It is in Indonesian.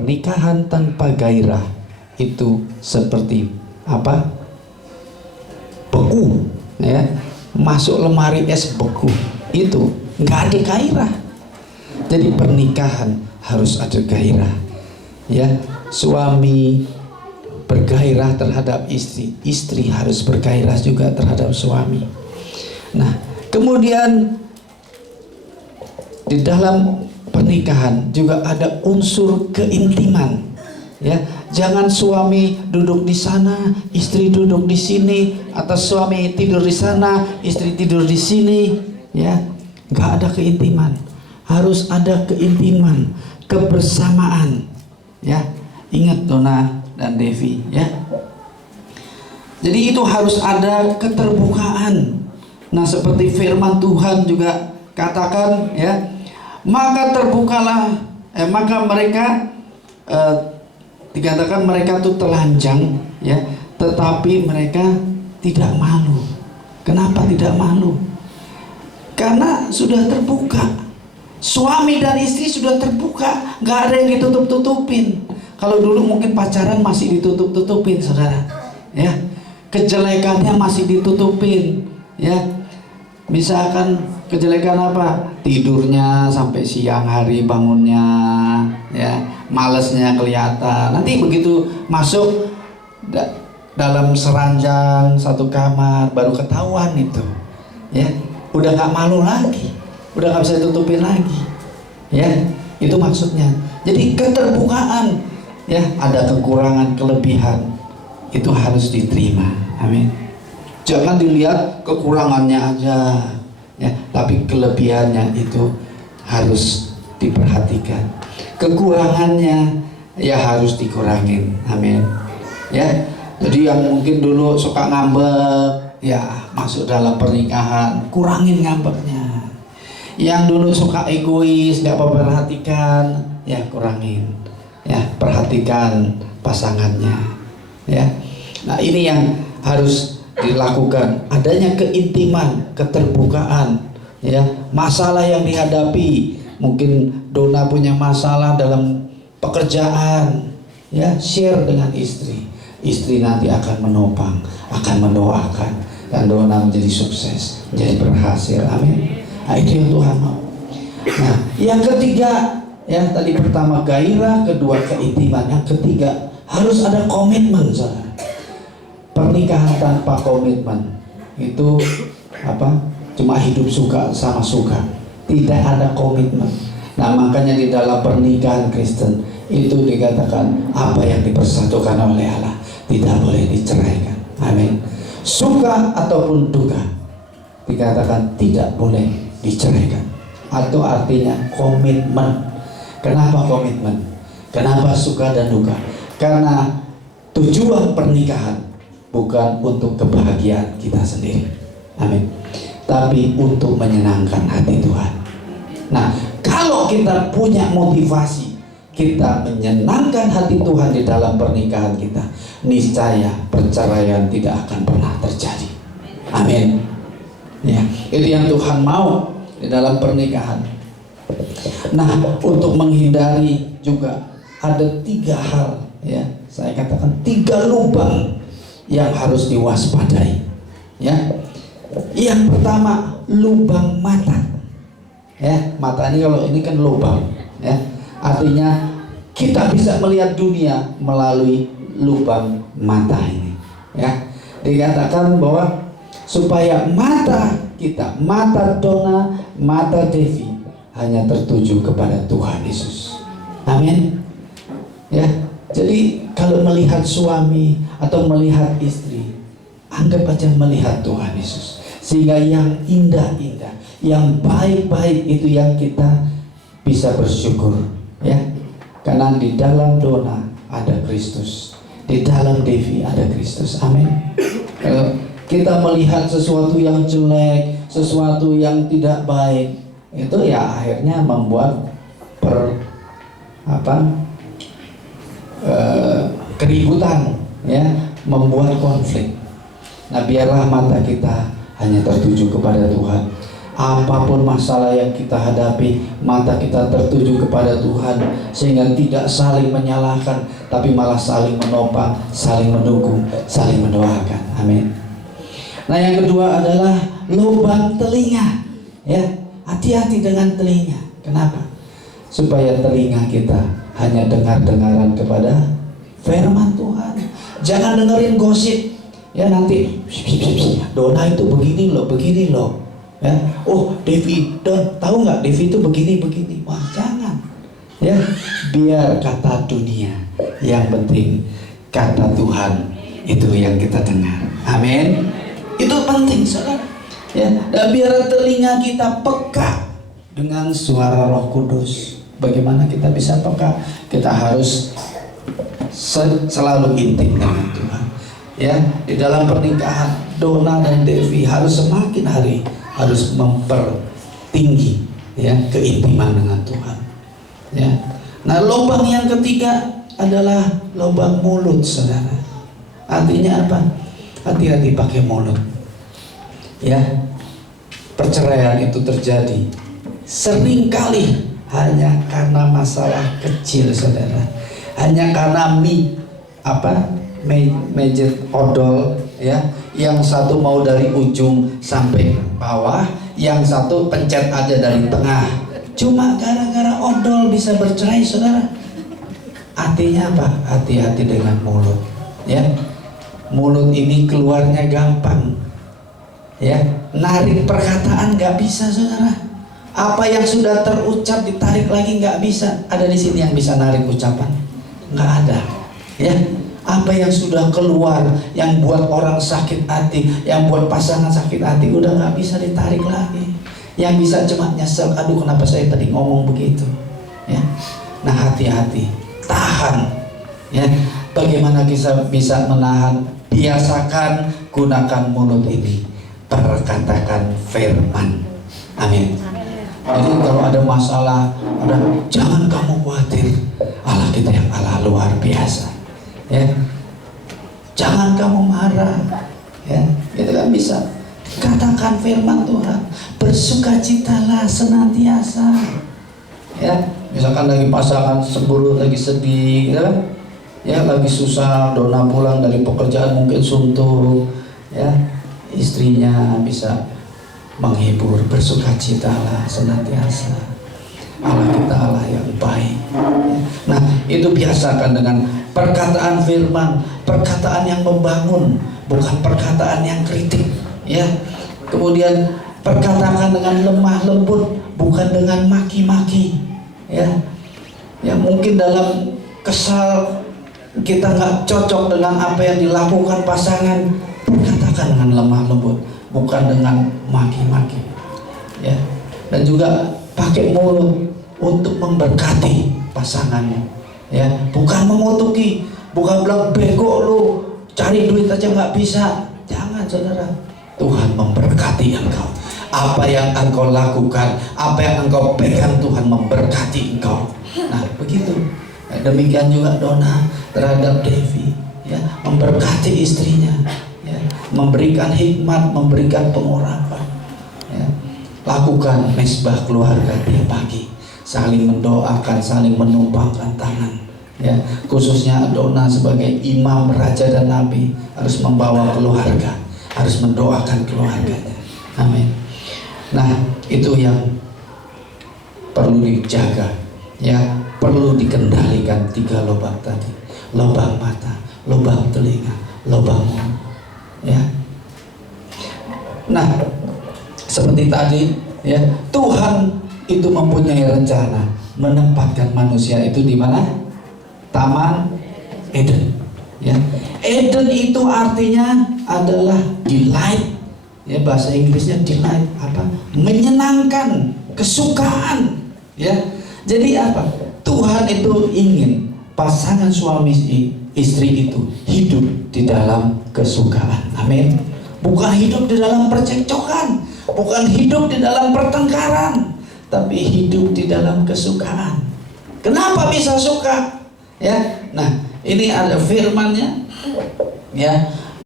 pernikahan tanpa gairah itu seperti apa? Beku, ya. Masuk lemari es beku, itu nggak ada gairah. Jadi pernikahan harus ada gairah, ya. Suami bergairah terhadap istri, istri harus bergairah juga terhadap suami. Nah, kemudian di dalam pernikahan juga ada unsur keintiman, ya. Jangan suami duduk di sana, istri duduk di sini, atau suami tidur di sana, istri tidur di sini, ya. Nggak ada keintiman. Harus ada keintiman, kebersamaan, ya. Ingat Dona dan Devi, ya. Jadi itu harus ada keterbukaan. Nah, seperti firman Tuhan juga katakan, ya, maka terbukalah, maka mereka dikatakan mereka itu telanjang, ya, tetapi mereka tidak malu. Kenapa tidak malu? Karena sudah terbuka. Suami dan istri sudah terbuka, nggak ada yang ditutup-tutupin. Kalau dulu mungkin pacaran masih ditutup-tutupin, saudara, ya, kejelekannya masih ditutupin, ya. Misalkan kejelekan apa? Tidurnya sampai siang hari, bangunnya, ya, malesnya kelihatan. Nanti begitu masuk dalam seranjang satu kamar baru ketahuan itu, ya. Udah nggak malu lagi, udah nggak bisa tutupin lagi, ya. Itu maksudnya. Jadi keterbukaan, ya, ada kekurangan kelebihan itu harus diterima. Amin. Jangan dilihat kekurangannya aja, ya, tapi kelebihannya itu harus diperhatikan. Kekurangannya ya harus dikurangin. Amin. Ya. Jadi yang mungkin dulu suka ngambek, ya, masuk dalam pernikahan, kurangin ngambeknya. Yang dulu suka egois, gak memperhatikan, ya, kurangin. Ya, perhatikan pasangannya, ya. Nah, ini yang harus dilakukan, adanya keintiman, keterbukaan, ya. Masalah yang dihadapi, mungkin Dona punya masalah dalam pekerjaan, ya, share dengan istri. Istri nanti akan menopang, akan mendoakan, dan Dona menjadi sukses, menjadi berhasil. Amin. Nah, itu yang Tuhan mau. Nah, yang ketiga, ya, tadi pertama gairah, kedua keintiman, yang ketiga harus ada komitmen, saudara. Pernikahan tanpa komitmen itu apa? Cuma hidup suka sama suka, tidak ada komitmen. Nah, makanya di dalam pernikahan Kristen itu dikatakan apa yang dipersatukan oleh Allah tidak boleh diceraikan. Amin. Suka ataupun duka dikatakan tidak boleh diceraikan. Atau artinya komitmen. Kenapa komitmen? Kenapa suka dan duka? Karena tujuan pernikahan bukan untuk kebahagiaan kita sendiri, amin, tapi untuk menyenangkan hati Tuhan. Nah, kalau kita punya motivasi kita menyenangkan hati Tuhan di dalam pernikahan kita, niscaya perceraian tidak akan pernah terjadi. Amin. Ya, itu yang Tuhan mau di dalam pernikahan. Nah, untuk menghindari juga ada 3 hal, ya, saya katakan 3 lubang yang harus diwaspadai, ya. Yang pertama, lubang mata, ya. Mata ini, kalau ini kan lubang, ya, artinya kita bisa melihat dunia melalui lubang mata ini, ya. Dikatakan bahwa supaya mata kita, mata Dona, mata Devi hanya tertuju kepada Tuhan Yesus. Amin. Ya. Jadi kalau melihat suami atau melihat istri, anggap aja melihat Tuhan Yesus. Sehingga yang indah-indah, yang baik-baik itu yang kita bisa bersyukur, ya. Karena di dalam Dona ada Kristus, di dalam Devi ada Kristus. Amin. Kalau kita melihat sesuatu yang jelek, sesuatu yang tidak baik, itu ya akhirnya membuat keributan, ya, membuat konflik. Nah, biarlah mata kita hanya tertuju kepada Tuhan. Apapun masalah yang kita hadapi, mata kita tertuju kepada Tuhan, sehingga tidak saling menyalahkan, tapi malah saling menopang, saling mendukung, saling mendoakan. Amin. Nah, yang kedua adalah lubang telinga. Ya, hati-hati dengan telinga. Kenapa? Supaya telinga kita hanya dengar-dengaran kepada firman Tuhan. Jangan dengerin gosip. Ya, nanti Dona itu begini loh. Ya, oh Devi, tahu nggak Devi itu begini. Wah, jangan. Ya, biar kata dunia, yang penting kata Tuhan itu yang kita dengar. Amin. Itu penting, saudara. Ya, dan biar telinga kita peka dengan suara Roh Kudus. Bagaimana kita bisa peka? Kita harus selalu intim dengan Tuhan. Ya, di dalam pernikahan Dona dan Devi harus semakin hari harus mempertinggi ya keintiman dengan Tuhan. Ya. Nah, lubang yang ketiga adalah lubang mulut, saudara. Artinya apa? Hati-hati pakai mulut. Ya, perceraian itu terjadi seringkali hanya karena masalah kecil, saudara. Hanya karena mejet odol, ya. Yang satu mau dari ujung sampai bawah, yang satu pencet aja dari tengah. Cuma gara-gara odol bisa bercerai, saudara. Artinya apa? Hati-hati dengan mulut. Ya, mulut ini keluarnya gampang. Ya, narik perkataan nggak bisa, saudara. Apa yang sudah terucap ditarik lagi nggak bisa. Ada di sini yang bisa narik ucapan? Nggak ada. Ya. Apa yang sudah keluar, yang buat orang sakit hati, yang buat pasangan sakit hati, udah nggak bisa ditarik lagi. Yang bisa cuma nyesel, aduh kenapa saya tadi ngomong begitu. Ya, nah hati-hati, tahan. Ya, bagaimana kita bisa menahan? Biasakan gunakan mulut ini, perkatakan firman. Amin. Jadi kalau ada masalah, jangan kamu khawatir. Allah kita yang Allah luar biasa. Ya, jangan kamu marah. Ya, itu kan bisa. Katakan firman Tuhan, bersukacitalah senantiasa. Ya, misalkan lagi pasangan sebelum lagi sedih, gitu kan? Ya, lagi susah, Dona pulang dari pekerjaan mungkin suntuk, ya, istrinya bisa menghibur, bersukacitalah senantiasa. Allah kita Allah yang baik. Nah, itu biasakan dengan perkataan firman, perkataan yang membangun, bukan perkataan yang kritik. Ya, kemudian perkatakan dengan lemah lembut, bukan dengan maki-maki. Ya, ya mungkin dalam kesal kita nggak cocok dengan apa yang dilakukan pasangan, perkatakan dengan lemah lembut, bukan dengan maki-maki. Ya, dan juga pakai mulut untuk memberkati pasangannya, ya, bukan mengutuki, bukan bilang bego lu, cari duit aja nggak bisa. Jangan, saudara. Tuhan memberkati engkau. Apa yang engkau lakukan, apa yang engkau pegang, Tuhan memberkati engkau. Nah, begitu. Nah, demikian juga Dona terhadap Devi, ya, memberkati istrinya, ya, memberikan hikmat, memberikan pengurapan. Ya. Lakukan mesbah keluarga tiap pagi, saling mendoakan, saling menumpangkan tangan. Ya, khususnya Dona sebagai imam, raja dan nabi harus membawa keluarga, harus mendoakan keluarganya. Amin. Nah, itu yang perlu dijaga. Ya, perlu dikendalikan 3 lubang tadi: lubang mata, lubang telinga, lubang mulut. Ya. Nah, seperti tadi, ya, Tuhan itu mempunyai rencana menempatkan manusia itu di mana? Taman Eden. Ya. Eden itu artinya adalah delight. Ya, bahasa Inggrisnya delight, apa? Menyenangkan, kesukaan. Ya. Jadi apa? Tuhan itu ingin pasangan suami istri itu hidup di dalam kesukaan. Amin. Bukan hidup di dalam percekcokan, bukan hidup di dalam pertengkaran, tapi hidup di dalam kesukaan. Kenapa bisa suka? Ya, nah ini ada firmannya. Ya,